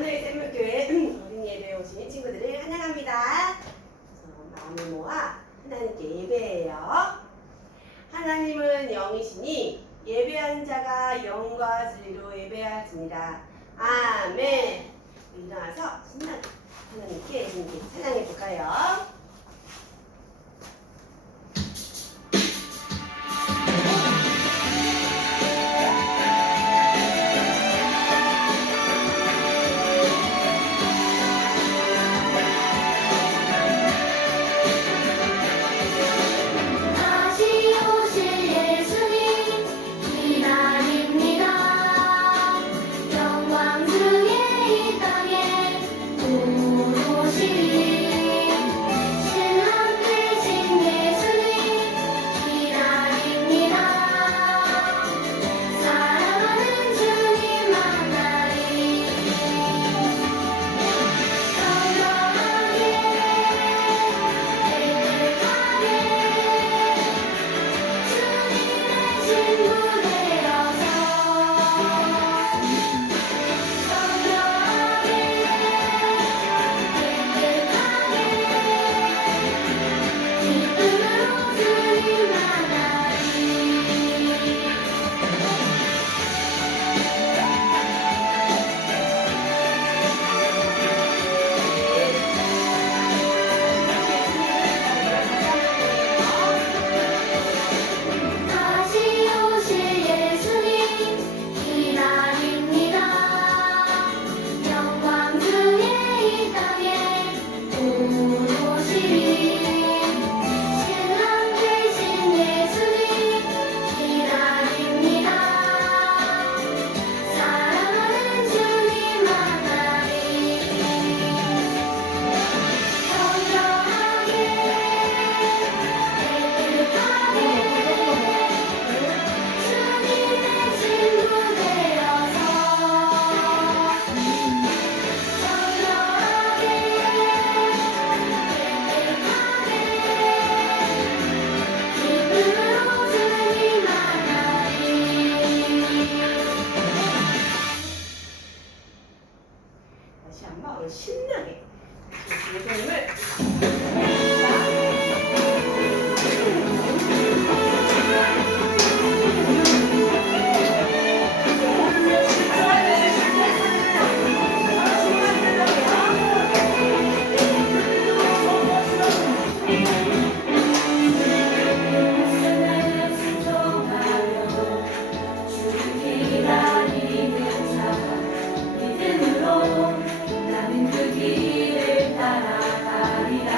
하늘의 샘물교회 어린이 예배에 오신 친구들을 환영합니다. 마음을 모아 하나님께 예배해요. 하나님은 영이시니 예배하는 자가 영과 진리로 예배하십니다. 아멘. 일어나서 신나게 하나님께 찬양해 볼까요? 다시 한번 신나게 예수님을 나는 그 길을 따라가리라.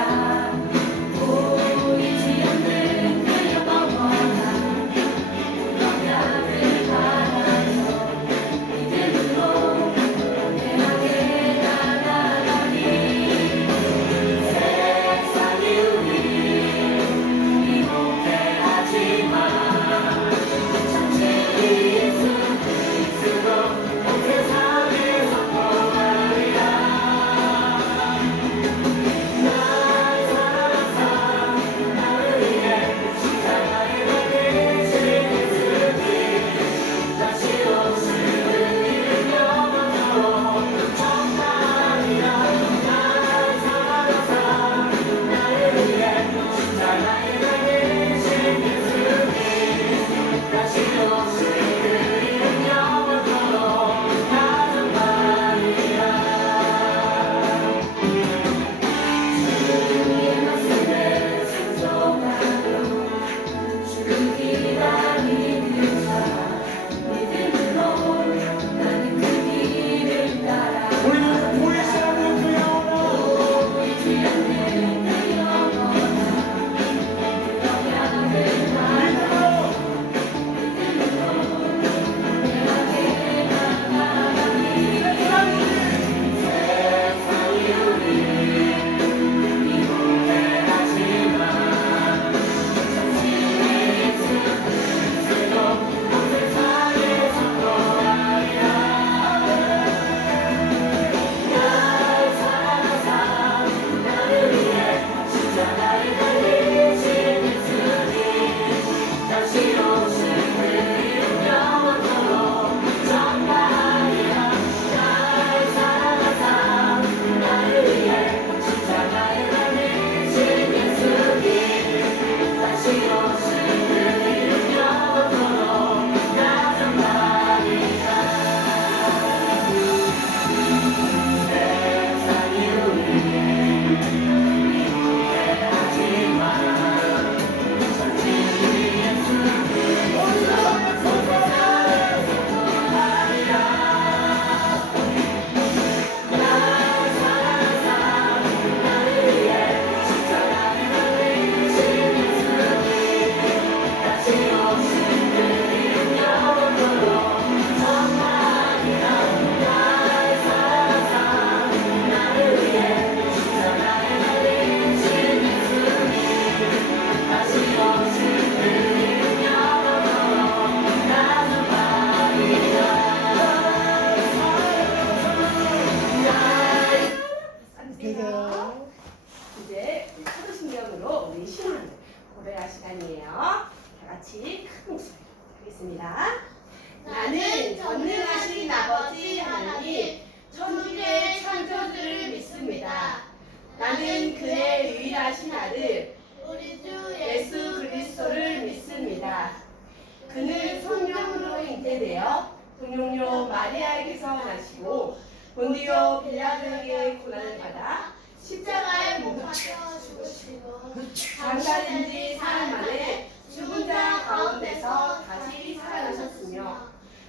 구원하시고 본디오 빌라도에게 고난을 받아 십자가에 못 박혀 죽으시고 장사된 지 사흘 만에 죽은 자 가운데서 다시 살아나셨으며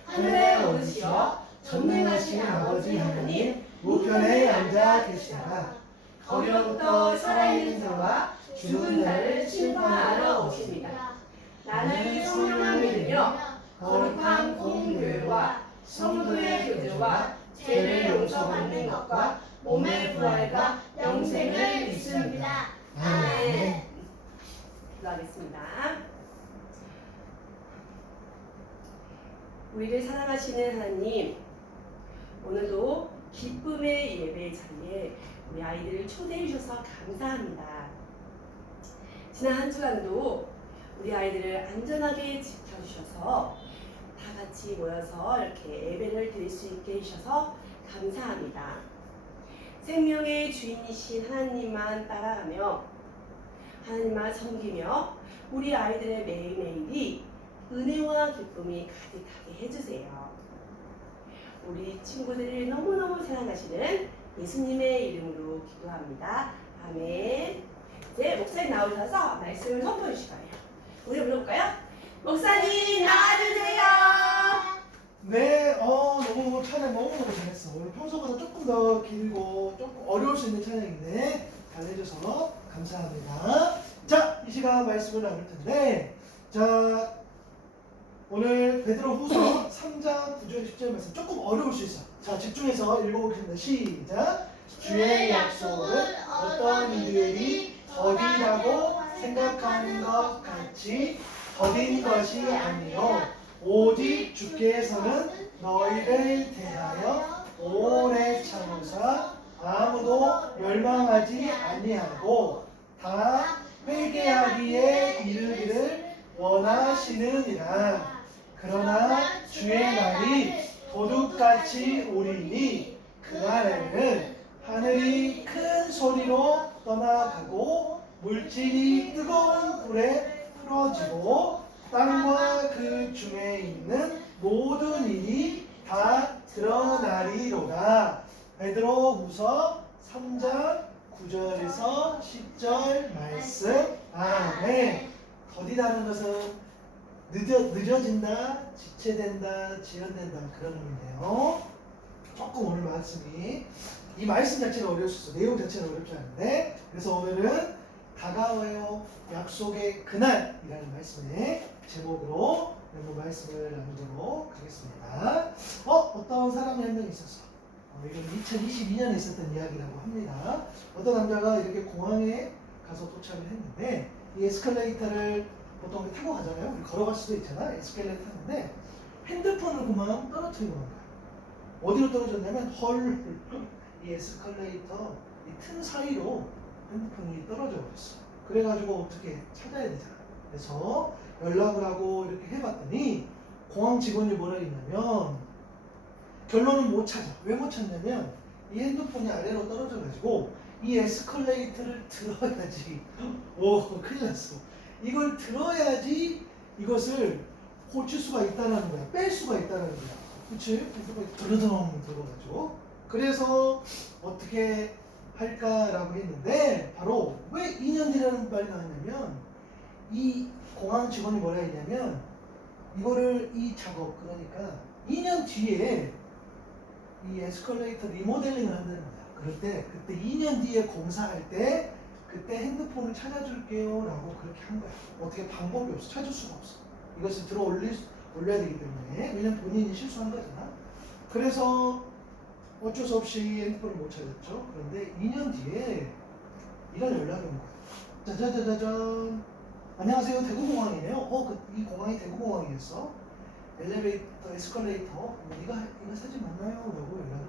하늘에 오르시어 전능하신 아버지 하나님 우편에 앉아 계시다가 거기로부터 살아있는 자와 죽은 자를 심판하러 오십니다. 나는 성령을 믿으며 거룩한 공교회와 성도의 교제와 죄를 용서받는 것과 몸의 부활과 영생을 믿습니다. 아멘. 기도하겠습니다. 우리를 사랑하시는 하나님, 오늘도 기쁨의 예배 자리에 우리 아이들을 초대해 주셔서 감사합니다. 지난 한 주간도 우리 아이들을 안전하게 지켜주셔서 다 같이 모여서 이렇게 예배를 드릴 수 있게 해주셔서 감사합니다. 생명의 주인이신 하나님만 따라가며 하나님만 섬기며 우리 아이들의 매일매일이 은혜와 기쁨이 가득하게 해주세요. 우리 친구들을 너무너무 사랑하시는 예수님의 이름으로 기도합니다. 아멘. 이제 목사님 나오셔서 말씀을 선포해 주실 거예요. 우리 불러볼까요? 목사님 나와주세요. 네, 너무 찬양 너무너무 잘했어. 오늘 평소보다 조금 더 길고 조금 어려울 수 있는 찬양인데 잘 해줘서 감사합니다. 자, 이 시간 말씀을 나눌 텐데, 자, 오늘 베드로후서 3장 9절 10절 말씀 조금 어려울 수 있어. 자, 집중해서 읽어보겠습니다. 시작. 주의 약속은 어떤 이들이 더디다고 생각하는 것 같이 더딘 것이 아니요 오직 주께서는 너희를 대하여 오래 참으사 아무도 멸망하지 아니하고 다 회개하기에 이르기를 원하시느니라. 그러나 주의 날이 도둑같이 오리니 그날에는 하늘이 큰 소리로 떠나가고 물질이 뜨거운 불에 풀어지고 땅과 그 중에 있는 모든 일이 다 드러나리로다. 베드로후서 3장 9절에서 10절 말씀. 아멘. 더디다는 것은 늦어진다, 지체된다, 지연된다 그런 의미인데요. 조금 오늘 말씀이 이 말씀 자체는 어려울 수 있어. 내용 자체는 어렵지 않은데, 그래서 오늘은 다가와요 약속의 그날이라는 말씀의 제목으로 한번 말씀을 나누도록 하겠습니다. 어떤 사람이 한 명 있었어. 이건 2022년에 있었던 이야기라고 합니다. 어떤 남자가 이렇게 공항에 가서 도착을 했는데 이 에스컬레이터를 보통 타고 가잖아요. 우리 걸어갈 수도 있잖아. 에스컬레이터 타는데 핸드폰을 그만 떨어뜨리고 간 거야. 어디로 떨어졌냐면 이 에스컬레이터 이 틈 사이로 핸드폰이 떨어져 버렸어. 그래가지고 어떻게 찾아야 되잖아. 그래서 연락을 하고 이렇게 해봤더니 공항 직원이 뭐라 했냐면 결론은 못 찾아. 왜 못 찾냐면 이 핸드폰이 아래로 떨어져가지고 이 에스컬레이터를 들어야지. 큰일 났어. 이걸 들어야지 이것을 고칠 수가 있다는 거야. 뺄 수가 있다는 거야. 그치? 드르덩 들어가지고. 그래서 어떻게 할까라고 했는데 바로 왜 2년 뒤라는 말이 나왔냐면 이 공항 직원이 뭐라 했냐면 이거를 이 작업 그러니까 2년 뒤에 이 에스컬레이터 리모델링을 한다는 거야. 그럴 때 그때 2년 뒤에 공사할 때 그때 핸드폰을 찾아줄게요 라고 그렇게 한 거야. 어떻게 방법이 없어. 찾을 수가 없어. 이것을 올려야 되기 때문에. 왜냐면 본인이 실수한 거잖아. 그래서 어쩔 수 없이 핸드폰을 못 찾았죠. 그런데 2년 뒤에 이런 연락이 온 거야. 짜자자자잔. 안녕하세요. 대구공항이네요. 이 공항이 대구공항이었어. 엘리베이터, 에스컬레이터. 이거 사진 맞나요? 라고 연락을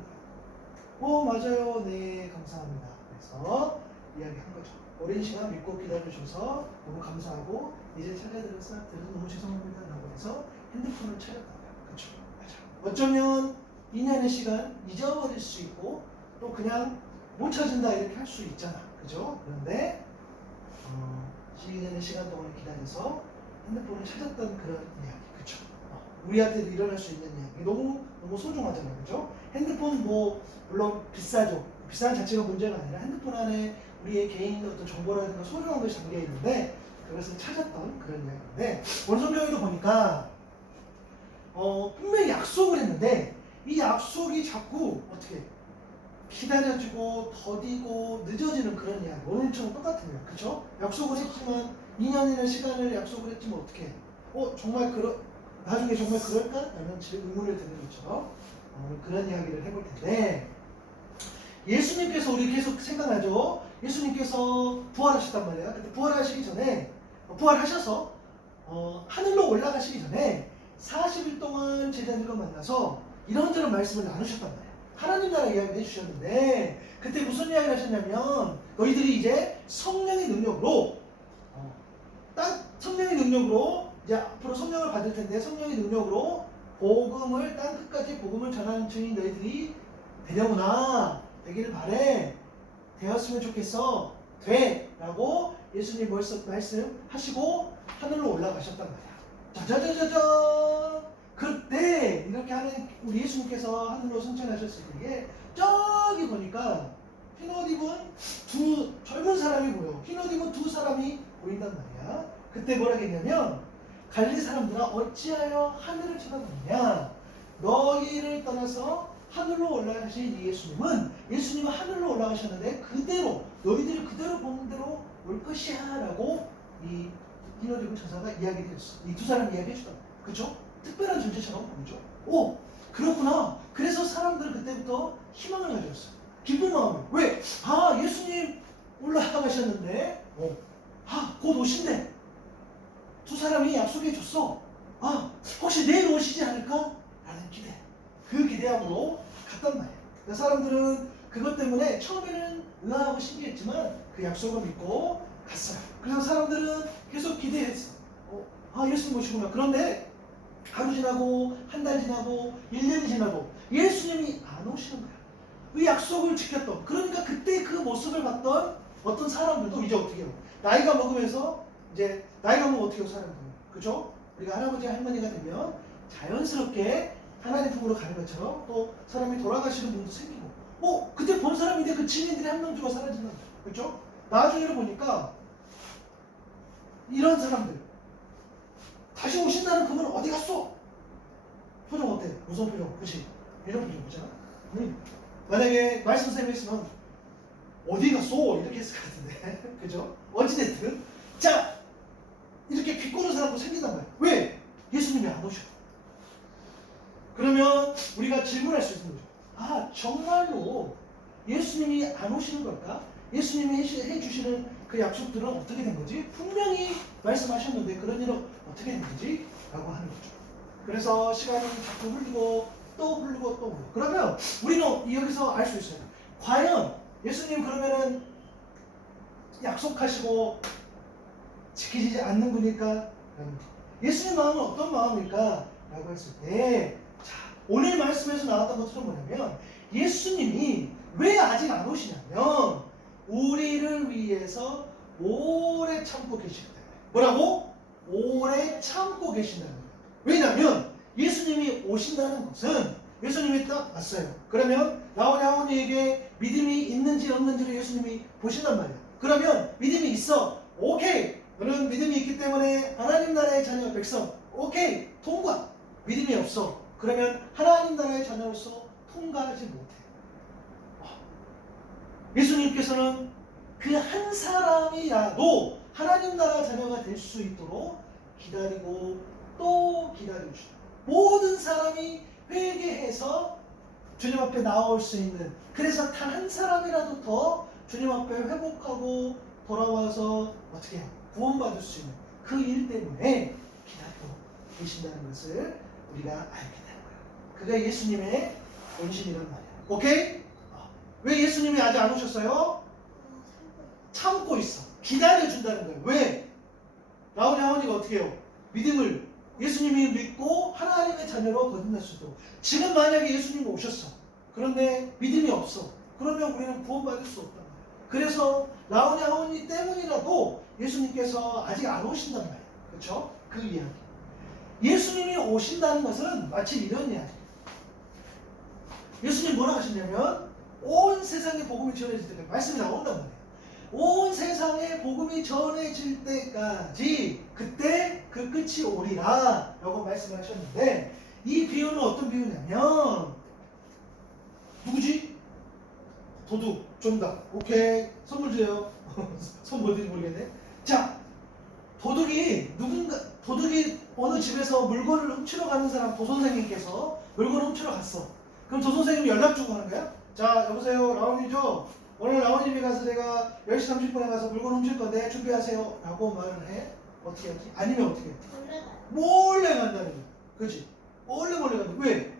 해요. 맞아요. 네, 감사합니다. 그래서 이야기한 거죠. 오랜 시간 믿고 기다려주셔서 너무 감사하고 이제 찾아드려서 너무 죄송합니다. 라고 해서 핸드폰을 찾았다고요. 그렇죠. 맞아. 어쩌면 2년의 시간 잊어버릴 수 있고 또 그냥 못 찾은다 이렇게 할 수 있잖아. 그죠? 그런데 2년의 시간 동안 기다려서 핸드폰을 찾았던 그런 이야기. 그쵸? 우리한테도 일어날 수 있는 이야기. 너무 소중하잖아요, 그죠? 핸드폰 뭐 물론 비싸죠. 비싼 자체가 문제가 아니라 핸드폰 안에 우리의 개인 어떤 정보라든가 소중한 것이 담겨 있는데 그것을 찾았던 그런 이야기인데 오늘 성경에도 보니까 분명히 약속을 했는데 이 약속이 자꾸 어떻게 기다려지고 더디고 늦어지는 그런 이야기. 오늘처럼 똑같은 이야기, 그렇죠? 약속을 했지만 2년이나 시간을 약속을 했지만 어떻게? 정말 나중에 정말 그럴까? 라는 의문을 드는 것처럼 그런 이야기를 해볼 텐데 예수님께서 우리 계속 생각나죠? 예수님께서 부활하셨단 말이야. 근데 부활하시기 전에 부활하셔서 하늘로 올라가시기 전에 40일 동안 제자들과 만나서 이런저런 말씀을 나누셨단 말이야. 하나님 나라 이야기를 해주셨는데 그때 무슨 이야기를 하셨냐면 너희들이 이제 성령의 능력으로 성령의 능력으로 이제 앞으로 성령을 받을 텐데 성령의 능력으로 복음을 땅 끝까지 복음을 전하는 증인 너희들이 되려구나. 되기를 바래. 되었으면 좋겠어. 돼. 라고 예수님 말씀하시고 하늘로 올라가셨단 말이야. 짜자자자잔. 그때 이렇게 하는 우리 예수님께서 하늘로 승천하셨을 때에 저기 보니까 흰옷 입은 두 젊은 사람이 보여. 흰옷 입은 두 사람이 보인단 말이야. 그때 뭐라 했냐면 갈릴리 사람들아 어찌하여 하늘을 쳐다보느냐. 너희를 떠나서 하늘로 올라가신 이 예수님은 하늘로 올라가셨는데 그대로 너희들이 그대로 보는 대로 올 것이야 라고 이 흰옷 입은 천사가 이야기를 했어. 이 두 사람 이야기해 주다. 그렇죠? 특별한 존재처럼 보이죠. 오, 그렇구나. 그래서 사람들은 그때부터 희망을 가졌어요. 기쁜 마음을. 왜? 예수님 올라가셨는데, 곧 오신대. 두 사람이 약속해 줬어. 혹시 내일 오시지 않을까? 라는 기대. 그 기대함으로 갔단 말이에요. 그러니까 사람들은 그것 때문에 처음에는 의아하고 신기했지만 그 약속을 믿고 갔어요. 그래서 사람들은 계속 기대했어. 예수님 오시구나. 그런데 하루 지나고 한 달 지나고 1년이 지나도 예수님이 안 오시는 거야. 그 약속을 지켰던. 그러니까 그때 그 모습을 봤던 어떤 사람들도 이제 어떻게 해요? 나이가 먹으면서 이제 나이가 먹으면 어떻게 해요 사람들은? 그죠? 우리가 할아버지 할머니가 되면 자연스럽게 하나님 품으로 가는 것처럼 또 사람이 돌아가시는 분도 생기고 그때 본 사람인데 그 지인들이 한 명 죽어 사라지는 거죠. 그죠? 나중에 보니까 이런 사람들 다시 오신다는 그분 어디 갔어? 표정 어때? 무서운 표정, 그치? 이런 표정 보잖아. 만약에 말씀쌤이 했으면 어디 갔어? 이렇게 했을 것 같은데 그죠? 어찌됐든 자 이렇게 비꼬는 사람도 생긴단 말이야. 왜? 예수님이 안 오셔. 그러면 우리가 질문할 수 있는 거죠. 정말로 예수님이 안 오시는 걸까? 예수님이 해주시는 그 약속들은 어떻게 된 거지? 분명히 말씀하셨는데 그런 일은 어떻게 된 거지? 라고 하는 거죠. 그래서 시간이 자꾸 흘리고 또 흘리고 또 흘리고. 그러면 우리는 여기서 알 수 있어요. 과연 예수님 그러면은 약속하시고 지키지 않는 분일까? 예수님 마음은 어떤 마음일까? 라고 했을 때 오늘 말씀에서 나왔던 것처럼 뭐냐면 예수님이 왜 아직 안 오시냐면 우리를 위해서 오래 참고 계신다. 뭐라고? 오래 참고 계신다는 거예요. 왜냐하면 예수님이 오신다는 것은 예수님이 딱 왔어요. 그러면 라오냐오니에게 믿음이 있는지 없는지를 예수님이 보신단 말이에요. 그러면 믿음이 있어. 오케이. 너는 믿음이 있기 때문에 하나님 나라의 자녀 백성. 오케이. 통과. 믿음이 없어. 그러면 하나님 나라의 자녀로서 통과하지 못해. 예수님께서는 그 한 사람이라도 하나님 나라 자녀가 될 수 있도록 기다리고 또 기다리고 싶다. 모든 사람이 회개해서 주님 앞에 나올 수 있는, 그래서 단 한 사람이라도 더 주님 앞에 회복하고 돌아와서 어떻게 해요? 구원받을 수 있는 그 일 때문에 기다리고 계신다는 것을 우리가 알게 되는 거예요. 그게 예수님의 본심이란 말이에요. 오케이? 왜 예수님이 아직 안 오셨어요? 참고 있어. 기다려준다는 거예요. 왜? 라오니 하오니가 어떻게 해요? 믿음을 예수님이 믿고 하나님의 자녀로 거듭날 수 있도록. 지금 만약에 예수님이 오셨어. 그런데 믿음이 없어. 그러면 우리는 구원받을 수 없단 말이에요. 그래서 라오니 하오니 때문이라도 예수님께서 아직 안 오신단 말이에요. 그렇죠? 그 이야기. 예수님이 오신다는 것은 마치 이런 이야기. 예수님 뭐라 하셨냐면 온 세상에 복음이 전해질 때까지 말씀이 나온단 말이에요. 온 세상에 복음이 전해질 때까지 그때 그 끝이 오리라 라고 말씀을 하셨는데 이 비유는 어떤 비유냐면 누구지? 도둑, 종각. 오케이. 선물 줘요. 선물 어딘지 모르겠네. 자, 도둑이 어느 집에서 물건을 훔치러 가는 사람 도선생님께서 물건을 훔치러 갔어. 그럼 도선생님이 연락 주고 하는 거야? 자, 여보세요. 라온이죠? 오늘 라온님이 가서 제가 10시 30분에 가서 물건 훔칠 건데 준비하세요. 라고 말을 해. 어떻게 하지? 아니면 어떻게 해? 몰래 간다는 거야. 그치? 몰래 간다. 왜?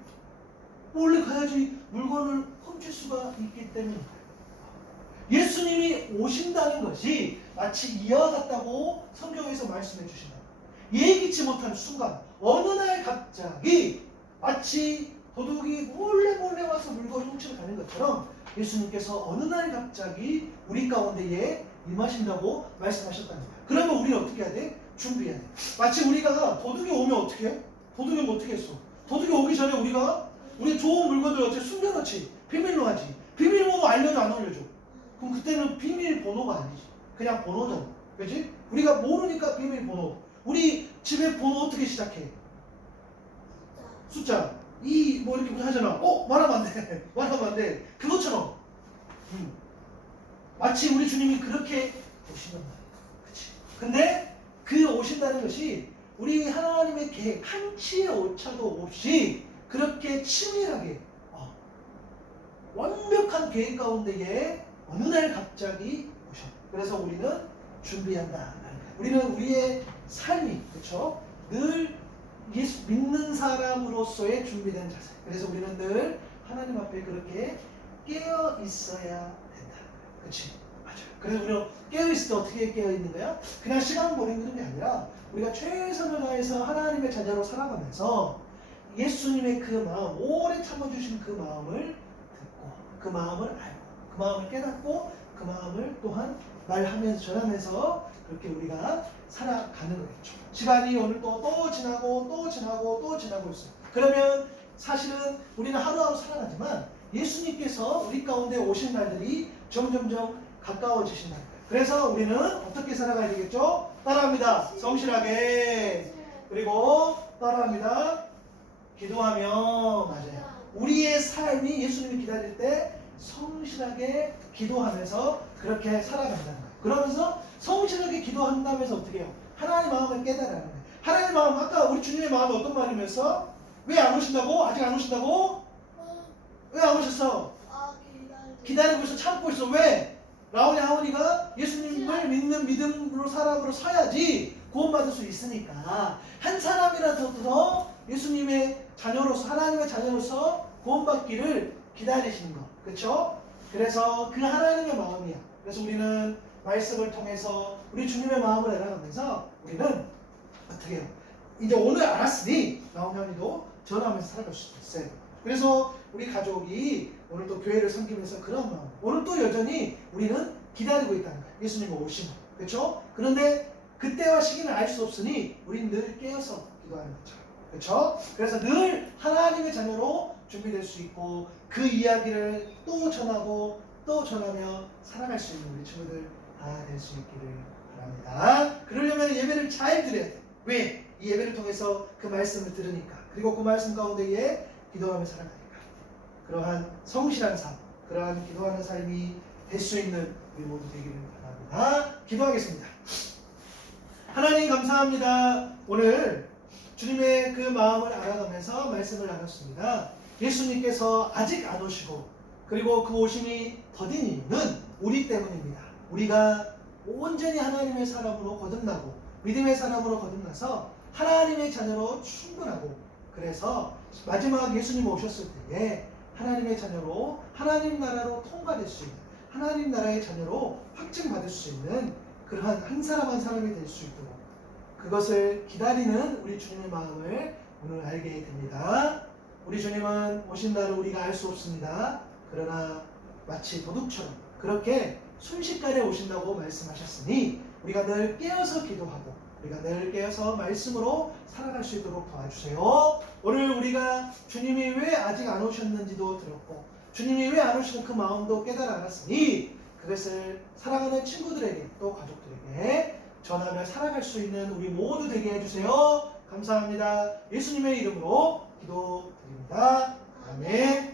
몰래 가야지 물건을 훔칠 수가 있기 때문이다. 예수님이 오신다는 것이 마치 이와 같다고 성경에서 말씀해 주신다. 예기치 못한 순간 어느 날 갑자기 마치 도둑이 몰래 와서 물건을 훔치러 가는 것처럼 예수님께서 어느 날 갑자기 우리 가운데에 임하신다고 말씀하셨다는 거야. 그러면 우리는 어떻게 해야 돼? 준비해야 돼. 마치 우리가 도둑이 오면 어떻게 해? 도둑이 오면 어떻게 했어? 도둑이 오기 전에 우리가 우리 좋은 물건들 어째 숨겨놓지. 비밀로 하지. 비밀번호 알려줘 안 알려줘? 그럼 그때는 비밀번호가 아니지. 그냥 번호잖아. 그치? 우리가 모르니까 비밀번호. 우리 집에 번호 어떻게 시작해? 숫자. 뭐 이렇게 하잖아. 말하면 안 돼. 말하면 안 돼. 그것처럼. 마치 우리 주님이 그렇게 오시는 말이야. 그치? 근데 그 오신다는 것이 우리 하나님의 계획 한치의 오차도 없이 그렇게 치밀하게 완벽한 계획 가운데에 어느 날 갑자기 오셔. 그래서 우리는 준비한다. 우리는 우리의 삶이 그렇죠? 늘 예수 믿는 사람으로서의 준비된 자세. 그래서 우리는 늘 하나님 앞에 그렇게 깨어 있어야 된다. 그렇지? 맞아요. 그래서 우리는 깨어 있을 때 어떻게 깨어 있는 거야? 그냥 시간 보내는 게 아니라 우리가 최선을 다해서 하나님의 자녀로 살아가면서 예수님의 그 마음, 오래 참아주신 그 마음을 듣고 그 마음을 알고 그 마음을 깨닫고 그 마음을 또한 말하면서 전하면서 그렇게 우리가 살아가는 거겠죠. 시간이 오늘 또 지나고 있어요. 그러면 사실은 우리는 하루하루 살아가지만 예수님께서 우리 가운데 오신 날들이 점점점 가까워지신다. 그래서 우리는 어떻게 살아가야 되겠죠? 따라합니다. 성실하게. 그리고 따라합니다. 기도하며. 맞아요. 우리의 삶이 예수님이 기다릴 때 성실하게 기도하면서 그렇게 살아간다는 거예요. 그러면서 성실하게 기도한다면서 어떻게 해요? 하나님의 마음을 깨달아야 돼요. 하나님의 마음, 아까 우리 주님의 마음이 어떤 마음이면서 왜 안 오신다고? 아직 안 오신다고? 왜 안 오셨어? 기다리고 있어. 참고 있어. 왜? 라온이 하온이가 예수님을 믿는 믿음으로 사람으로 서야지 구원받을 수 있으니까 한 사람이라도 더 예수님의 자녀로서 하나님의 자녀로서 구원받기를 기다리시는 거. 그렇죠? 그래서 그 하나님의 마음이야. 그래서 우리는 말씀을 통해서 우리 주님의 마음을 알아가면서 우리는 어떻게 해요? 이제 오늘 알았으니 나오면이도 전하면서 살아갈 수 있어요. 그래서 우리 가족이 오늘 또 교회를 섬기면서 그런 마음, 오늘 또 여전히 우리는 기다리고 있다는 거예요. 예수님의 오심을. 그렇죠? 그런데 그때와 시기는 알 수 없으니 우리는 늘 깨어서 기도하는 거죠. 그렇죠? 그래서 늘 하나님의 자녀로 준비될 수 있고 그 이야기를 또 전하고 또 전하며 살아갈 수 있는 우리 친구들 다 될 수 있기를 바랍니다. 그러려면 예배를 잘 드려야 돼. 왜? 이 예배를 통해서 그 말씀을 들으니까. 그리고 그 말씀 가운데에 기도하며 살아가니까. 그러한 성실한 삶, 그러한 기도하는 삶이 될 수 있는 우리 모두 되기를 바랍니다. 기도하겠습니다. 하나님 감사합니다. 오늘 주님의 그 마음을 알아가면서 말씀을 나눴습니다. 예수님께서 아직 안 오시고 그리고 그 오심이 더딘 이유는 우리 때문입니다. 우리가 온전히 하나님의 사람으로 거듭나고 믿음의 사람으로 거듭나서 하나님의 자녀로 충분하고 그래서 마지막 예수님 오셨을 때에 하나님의 자녀로 하나님 나라로 통과될 수 있는 하나님 나라의 자녀로 확증받을 수 있는 그러한 한 사람 한 사람이 될 수 있도록 그것을 기다리는 우리 주님의 마음을 오늘 알게 됩니다. 우리 주님은 오신다를 우리가 알 수 없습니다. 그러나 마치 도둑처럼 그렇게 순식간에 오신다고 말씀하셨으니 우리가 늘 깨어서 기도하고 우리가 늘 깨어서 말씀으로 살아갈 수 있도록 도와주세요. 오늘 우리가 주님이 왜 아직 안 오셨는지도 들었고 주님이 왜 안 오시는 그 마음도 깨달아 알았으니 그것을 사랑하는 친구들에게 또 가족들에게 전하며 살아갈 수 있는 우리 모두 되게 해주세요. 감사합니다. 예수님의 이름으로 기도드립니다. 아멘.